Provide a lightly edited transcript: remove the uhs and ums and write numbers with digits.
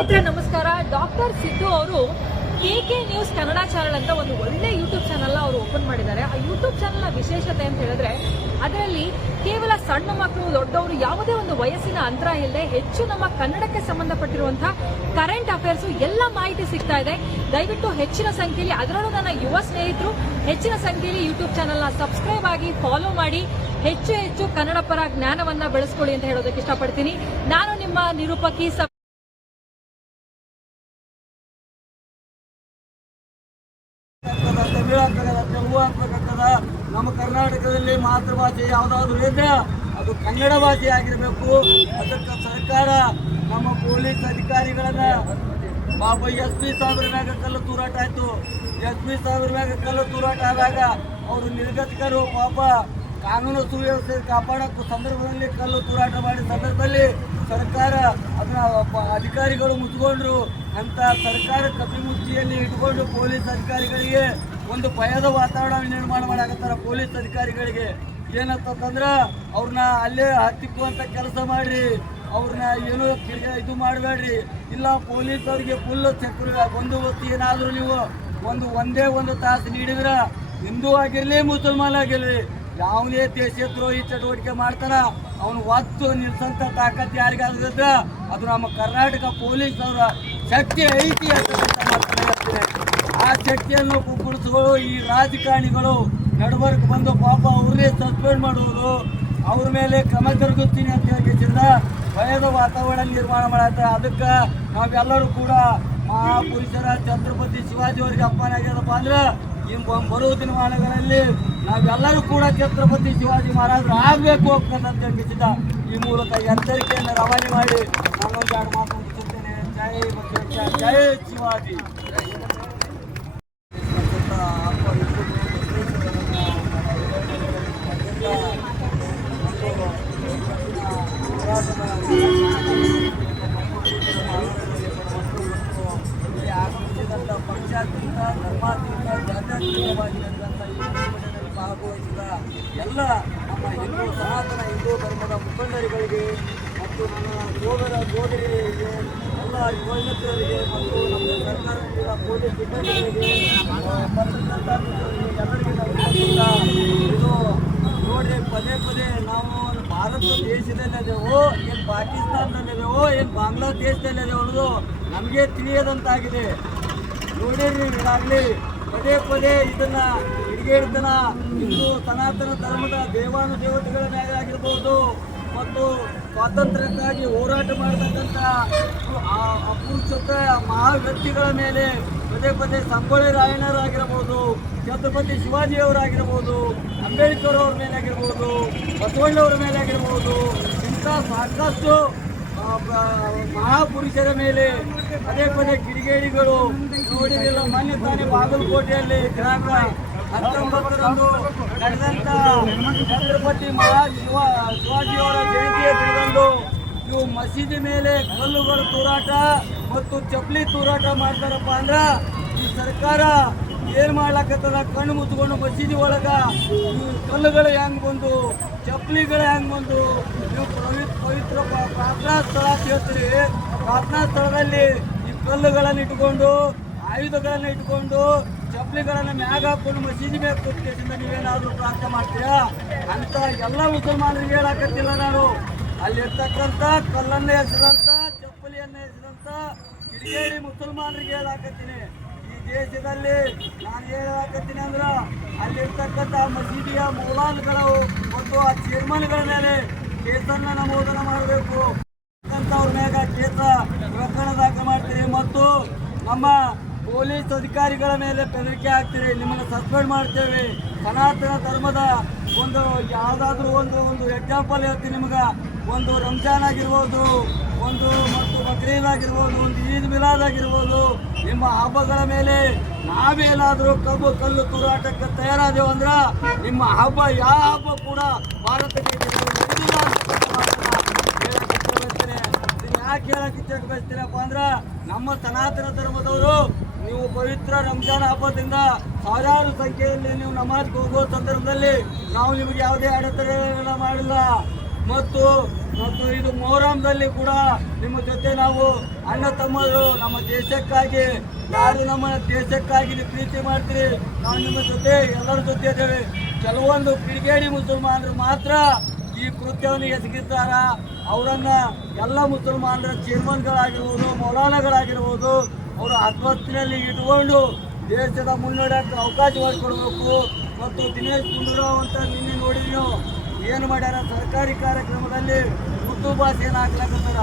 ನಮಸ್ಕಾರ. ಡಾಕ್ಟರ್ ಸಿದ್ದು ಅವರು KK news Kannada channel ಅಂತ ಒಂದು ಒಳ್ಳೆ ಯೂಟ್ಯೂಬ್ ಚಾನೆಲ್ ಅವರು ಓಪನ್ ಮಾಡಿದ್ದಾರೆ. ಆ ಯೂಟ್ಯೂಬ್ ಚಾನೆಲ್ನ ವಿಶೇಷತೆ ಅಂತ ಹೇಳಿದ್ರೆ ಅದರಲ್ಲಿ ಕೇವಲ ಸಣ್ಣ ಮಕ್ಕಳು ದೊಡ್ಡವರು ಯಾವುದೇ ಒಂದು ವಯಸ್ಸಿನ ಅಂತರ ಇಲ್ಲದೆ ಹೆಚ್ಚು ನಮ್ಮ ಕನ್ನಡಕ್ಕೆ ಸಂಬಂಧಪಟ್ಟಿರುವಂತಹ ಕರೆಂಟ್ ಅಫೇರ್ಸ್ ಎಲ್ಲ ಮಾಹಿತಿ ಸಿಗ್ತಾ ಇದೆ. ದಯವಿಟ್ಟು ಹೆಚ್ಚಿನ ಸಂಖ್ಯೆಯಲ್ಲಿ, ಅದರಲ್ಲೂ ನನ್ನ ಯುವ ಸ್ನೇಹಿತರು ಹೆಚ್ಚಿನ ಸಂಖ್ಯೆಯಲ್ಲಿ ಯೂಟ್ಯೂಬ್ ಚಾನೆಲ್ನ ಸಬ್ಸ್ಕ್ರೈಬ್ ಆಗಿ ಫಾಲೋ ಮಾಡಿ ಹೆಚ್ಚು ಕನ್ನಡ ಪರ ಜ್ಞಾನವನ್ನ ಬೆಳೆಸ್ಕೊಳ್ಳಿ ಅಂತ ಹೇಳೋದಕ್ಕೆ ಇಷ್ಟಪಡ್ತೀನಿ. ನಾನು ನಿಮ್ಮ ನಿರೂಪಕಿ ನಮ್ಮ ಕರ್ನಾಟಕದಲ್ಲಿ ಮಾತೃಭಾಷೆ ಯಾವುದಾದ್ರೂ ಇದ್ರೆ ಅದು ಕನ್ನಡ ಭಾಷೆ ಆಗಿರಬೇಕು. ಅದಕ್ಕೆ ಸರ್ಕಾರ ನಮ್ಮ ಪೊಲೀಸ್ ಅಧಿಕಾರಿಗಳನ್ನ ಪಾಪ SP ಸಾಹೇಬ್ರ ಮ್ಯಾಗ ಕಲ್ಲು ತೂರಾಟ ಆಯ್ತು. SP ಸಾಹೇಬ್ರ ಮ್ಯಾಗ ಕಲ್ಲು ತೂರಾಟ ಆದಾಗ ಅವರು ನಿರ್ಗತಿಕರು ಪಾಪ ಕಾನೂನು ಸುವ್ಯವಸ್ಥೆ ಕಾಪಾಡೋ ಸಂದರ್ಭದಲ್ಲಿ ಕಲ್ಲು ತೂರಾಟ ಮಾಡಿದ ಸಂದರ್ಭದಲ್ಲಿ ಸರ್ಕಾರ ಅದನ್ನ ಅಧಿಕಾರಿಗಳು ಮುಚ್ಚಿಕೊಂಡ್ರು ಅಂತ ಸರ್ಕಾರ ಕಪಿಮುಚ್ಚಿಯಲ್ಲಿ ಇಟ್ಕೊಂಡು ಪೊಲೀಸ್ ಅಧಿಕಾರಿಗಳಿಗೆ ಒಂದು ಭಯದ ವಾತಾವರಣ ನಿರ್ಮಾಣ ಮಾಡಾಕತ್ತಾರ. ಪೊಲೀಸ್ ಅಧಿಕಾರಿಗಳಿಗೆ ಏನಂತಂದ್ರೆ ಅವ್ರನ್ನ ಅಲ್ಲೇ ಹತ್ತಿಕ್ಕುವಂತ ಕೆಲಸ ಮಾಡ್ರಿ, ಅವ್ರನ್ನ ಏನು ಇದು ಮಾಡಬೇಡ್ರಿ, ಇಲ್ಲ ಪೊಲೀಸರಿಗೆ ಫುಲ್ ಬಂದೋಬಸ್ತ್ ಏನಾದರೂ ನೀವು ಒಂದೇ ಒಂದು ತಾಸು ನೀಡಿದ್ರೆ ಹಿಂದೂ ಆಗಿರಲಿ ಮುಸಲ್ಮಾನ್ ಆಗಿರಲಿ ಯಾವುದೇ ದೇಶದ್ರೋಹಿ ಚಟುವಟಿಕೆ ಮಾಡ್ತಾರ ಅವನು ಒತ್ತು ನಿಲ್ಸಂತ ತಾಕತ್ ಯಾರಿಗಾದ್ರೆ ಅದು ನಮ್ಮ ಕರ್ನಾಟಕ ಪೊಲೀಸ್ ಅವರ ಶಕ್ತಿ ಐತಿ ಅಂತ ಮಾತನಾಡ್ತೀನಿ. ಆ ಶಕ್ತಿಯನ್ನು ಕುಗ್ಗಿಸಲು ಈ ರಾಜಕಾರಣಿಗಳು ನಡುವರ್ಕ್ ಬಂದು ಪಾಪ ಅವ್ರನ್ನೇ ಸಸ್ಪೆಂಡ್ ಮಾಡುವುದು, ಅವ್ರ ಮೇಲೆ ಕ್ರಮ ಜರುಗಿಸ್ತೀನಿ ಅಂತ ಹೇಳಿದ್ರಿಂದ ಭಯದ ವಾತಾವರಣ ನಿರ್ಮಾಣ ಮಾಡತ್ತಾರೆ. ಅದಕ್ಕೆ ನಾವೆಲ್ಲರೂ ಕೂಡ ಮಹಾಪುರುಷರ ಛತ್ರಪತಿ ಶಿವಾಜಿ ಅವರಿಗೆ ಅಪ್ಪನ ಆಗ್ಯದಪ್ಪ ಅಂದ್ರೆ ಬರುವ ದಿನಮಾನಗಳಲ್ಲಿ ನಾವೆಲ್ಲರೂ ಕೂಡ ಛತ್ರಪತಿ ಶಿವಾಜಿ ಮಹಾರಾಜರು ಆಗಬೇಕು ಅಂತ ತಿಳಿಸಿದ ಈ ಮೂಲಕ ಎಚ್ಚರಿಕೆಯನ್ನು ರವಾನೆ ಮಾಡಿ ನಾನೊಂದು ಎರಡು ಮಾತು ಮುಗಿಸುತ್ತೇನೆ. ಜೈ ಬಸವೇಶ್ವರ, ಜೈ ಶಿವಾಜಿ. ಪಕ್ಷಾತೀತ ಧರ್ಮಾತೀತ ಜಾತ್ಯತೀತವಾಗಿ ನಡೆದಂಥ ಈ ಪ್ರತಿಭಟನೆಯಲ್ಲಿ ಭಾಗವಹಿಸಿದ ಎಲ್ಲ ನಮ್ಮ ಸನಾತನ ಹಿಂದೂ ಧರ್ಮದ ಮುಖಂಡರುಗಳಿಗೆ ಮತ್ತು ನನ್ನ ಸೋದರಿಗೆ ಎಲ್ಲ ಯುವಮಿತ್ರರಿಗೆ ಮತ್ತು ನಮ್ಮ ಸರ್ಕಾರದ ಪೊಲೀಸ್ ಸಿಬ್ಬಂದಿಗಳಿಗೆ ಎಲ್ಲರಿಗೆ ಇದು ನೋಡ್ರಿ, ಪದೇ ನಾವು ಭಾರತ ದೇಶದಲ್ಲಿದ್ದೇವೋ ಏನು ಪಾಕಿಸ್ತಾನದಲ್ಲಿದ್ದೇವೋ ಏನು ಬಾಂಗ್ಲಾದೇಶದಲ್ಲಿದ್ದೇವೋ ಅನ್ನೋದು ನಮಗೆ ತಿಳಿಯದಂತಾಗಿದೆ. ನೋಡಿರಿ, ಈಗಾಗಲೇ ಪದೇ ಇದನ್ನ ಹಿಡಿಗೇಡಿತನ ಹಿಂದೂ ಸನಾತನ ಧರ್ಮದ ದೇವಾನುದೇವತೆಗಳ ಮೇಲೆ ಆಗಿರ್ಬೋದು ಮತ್ತು ಸ್ವಾತಂತ್ರ್ಯಕ್ಕಾಗಿ ಹೋರಾಟ ಮಾಡತಕ್ಕಂಥ ಅಪುರುಷ ಮಹಾ ವ್ಯಕ್ತಿಗಳ ಮೇಲೆ ಪದೇ ಸಂಗೊಳ್ಳಿ ರಾಯಣ್ಣರಾಗಿರ್ಬೋದು, ಛತ್ರಪತಿ ಶಿವಾಜಿಯವರಾಗಿರ್ಬೋದು, ಅಂಬೇಡ್ಕರ್ ಅವ್ರ ಮೇಲೆ ಆಗಿರ್ಬೋದು, ಬಸವಣ್ಣವ್ರ ಮೇಲೆ ಆಗಿರ್ಬೋದು, ಇಂಥ ಸಾಕಷ್ಟು ಮಹಾಪುರುಷರ ಮೇಲೆ ಪದೇ ಕಿಡಿಗೇಡಿಗಳು ನೋಡಿರಲಿಲ್ಲ. ಮೊನ್ನೆ ತಾನೇ ಬಾಗಲಕೋಟೆಯಲ್ಲಿ ದಿನಾಂಕ 19ರಂದು ನಡೆದಂಥ ಛತ್ರಪತಿ ಶಿವಾಜಿಯವರ ಜಯಂತಿಯ ದಿನದಂದು ಇವು ಮಸೀದಿ ಮೇಲೆ ಕಲ್ಲುಗಳು ತೂರಾಟ ಮತ್ತು ಚಪ್ಪಲಿ ತೂರಾಟ ಮಾಡ್ತಾರಪ್ಪ ಅಂದ್ರೆ ಈ ಸರ್ಕಾರ ಏನು ಮಾಡ್ಲಕತ್ತದ? ಕಣ್ಣು ಮುಚ್ಕೊಂಡು ಮಸೀದಿ ಒಳಗ ಕಲ್ಲುಗಳು ಹೆಂಗೆ ಬಂದು, ಚಪ್ಪಲಿಗಳು ಹೆಂಗೆ ಬಂದು, ನೀವು ಪವಿತ್ರ ಪ್ರಾರ್ಥನಾ ಸ್ಥಳ ಅಂತ ಹೇಳ್ತೀರಿ. ಪ್ರಾರ್ಥನಾ ಸ್ಥಳದಲ್ಲಿ ಈ ಕಲ್ಲುಗಳನ್ನು ಇಟ್ಕೊಂಡು, ಆಯುಧಗಳನ್ನು ಇಟ್ಕೊಂಡು, ಚಪ್ಪಲಿಗಳನ್ನು ಮ್ಯಾಗ ಹಾಕೊಂಡು ಮಸೀದಿ ಮೇಲೆ ಕೂತ್ಕೆಸಿಂದ ನೀವೇನಾದರೂ ಪ್ರಾರ್ಥನೆ ಮಾಡ್ತೀರಾ ಅಂತ ಎಲ್ಲ ಮುಸಲ್ಮಾನರಿಗೆ ಹೇಳಕತ್ತಿಲ್ಲ. ನಾನು ಅಲ್ಲಿರ್ತಕ್ಕಂಥ ಕಲ್ಲನ್ನು ಎಸೆದಂಥ ಚಪ್ಪಲಿಯನ್ನು ಎಸೆದಂಥ ಕಿಡಿಗೇಡಿ ಮುಸಲ್ಮಾನರಿಗೆ ಹೇಳಾಕತ್ತೀನಿ. ಈ ದೇಶದಲ್ಲಿ ನಾನು ಹೇಳಾಕತ್ತೀನಿ ಅಂದ್ರೆ ಅಲ್ಲಿರ್ತಕ್ಕಂಥ ಮಸೀದಿಯ ಮೌಲಾನ್ಗಳು ಮತ್ತು ಆ ಚೇರ್ಮನ್ಗಳ ಮೇಲೆ ಕೇಸನ್ನು ನಮೂದನ ಮಾಡಬೇಕು ಅವ್ರ ಮ್ಯಾಗ ಕೇಸ ಪ್ರಕರಣ ದಾಖಲೆ ಮಾಡ್ತೀರಿ ಮತ್ತು ನಮ್ಮ ಪೊಲೀಸ್ ಅಧಿಕಾರಿಗಳ ಮೇಲೆ ಬೆದರಿಕೆ ಹಾಕ್ತೀರಿ, ನಿಮ್ಮನ್ನು ಸಸ್ಪೆಂಡ್ ಮಾಡ್ತೇವೆ. ಸನಾತನ ಧರ್ಮದ ಒಂದು ಯಾವುದಾದ್ರೂ ಒಂದು ಎಕ್ಸಾಂಪಲ್ ಹೇಳ್ತೀನಿ ನಿಮ್ಗೆ. ಒಂದು ರಂಜಾನ್ ಆಗಿರ್ಬೋದು, ಮತ್ತು ಬಕ್ರೀದ್ ಆಗಿರ್ಬೋದು, ಒಂದು ಈದ್ ಮಿಲಾದ್ ಆಗಿರ್ಬೋದು, ನಿಮ್ಮ ಹಬ್ಬಗಳ ಮೇಲೆ ನಾವೇನಾದರೂ ಕಲ್ಲು ತೂರಾಟಕ್ಕೆ ತಯಾರಾದೆವು ಅಂದ್ರೆ ನಿಮ್ಮ ಹಬ್ಬ ಯಾವ ಹಬ್ಬ ಕೂಡ ಭಾರತಕ್ಕೆ ಯಾಕೆ ಹೇಳಕ್ಕೆ ಬಯಸ್ತೀರಪ್ಪ ಅಂದ್ರೆ ನಮ್ಮ ಸನಾತನ ಧರ್ಮದವರು ನೀವು ಪವಿತ್ರ ರಂಜಾನ್ ಹಬ್ಬದಿಂದ ಸಾವಿರಾರು ಸಂಖ್ಯೆಯಲ್ಲಿ ನೀವು ನಮಾಜ್ಗೆ ಹೋಗುವ ಸಂದರ್ಭದಲ್ಲಿ ನಾವು ನಿಮಗೆ ಯಾವುದೇ ಅಡೆತಡೆ ಮಾಡಿಲ್ಲ. ಮತ್ತು ಮತ್ತು ಇದು ಮೊಹರಂದಲ್ಲಿ ಕೂಡ ನಿಮ್ಮ ಜೊತೆ ನಾವು ಅಣ್ಣ ತಮ್ಮರು ನಮ್ಮ ದೇಶಕ್ಕಾಗಿ ಯಾರು ನಮ್ಮ ದೇಶಕ್ಕಾಗಿ ನೀವು ಪ್ರೀತಿ ಮಾಡ್ತೀರಿ ನಾವು ನಿಮ್ಮ ಜೊತೆ ಎಲ್ಲರ ಜೊತೆ ಇದ್ದೇವೆ. ಕೆಲವೊಂದು ಕಿಡಿಗೇಡಿ ಮುಸಲ್ಮಾನರು ಮಾತ್ರ ಈ ಕೃತ್ಯವನ್ನು ಎಸಗಿದ್ದಾರ. ಅವರನ್ನ ಎಲ್ಲ ಮುಸಲ್ಮಾನರ ಚೇರ್ಮನ್ಗಳಾಗಿರ್ಬೋದು, ಮೌಲಾನಗಳಾಗಿರ್ಬೋದು, ಅವರು ಹದ್ವತ್ತಿನಲ್ಲಿ ಇಟ್ಕೊಂಡು ದೇಶದ ಮುನ್ನಡೆಯಕ್ಕೆ ಅವಕಾಶ ಮಾಡಿಕೊಡ್ಬೇಕು. ಮತ್ತು ದಿನೇಶ್ ಗುಂಡೂರಾವ್ ಅಂತ ನಿನ್ನೆ ನೋಡಿದ್ವಿ ನಾವು ಏನು ಮಾಡ್ಯಾರ, ಸರ್ಕಾರಿ ಕಾರ್ಯಕ್ರಮದಲ್ಲಿ ಉರ್ದು ಭಾಷೆಯನ್ನು ಹಾಕ್ಲಾಕತ್ತಾರ.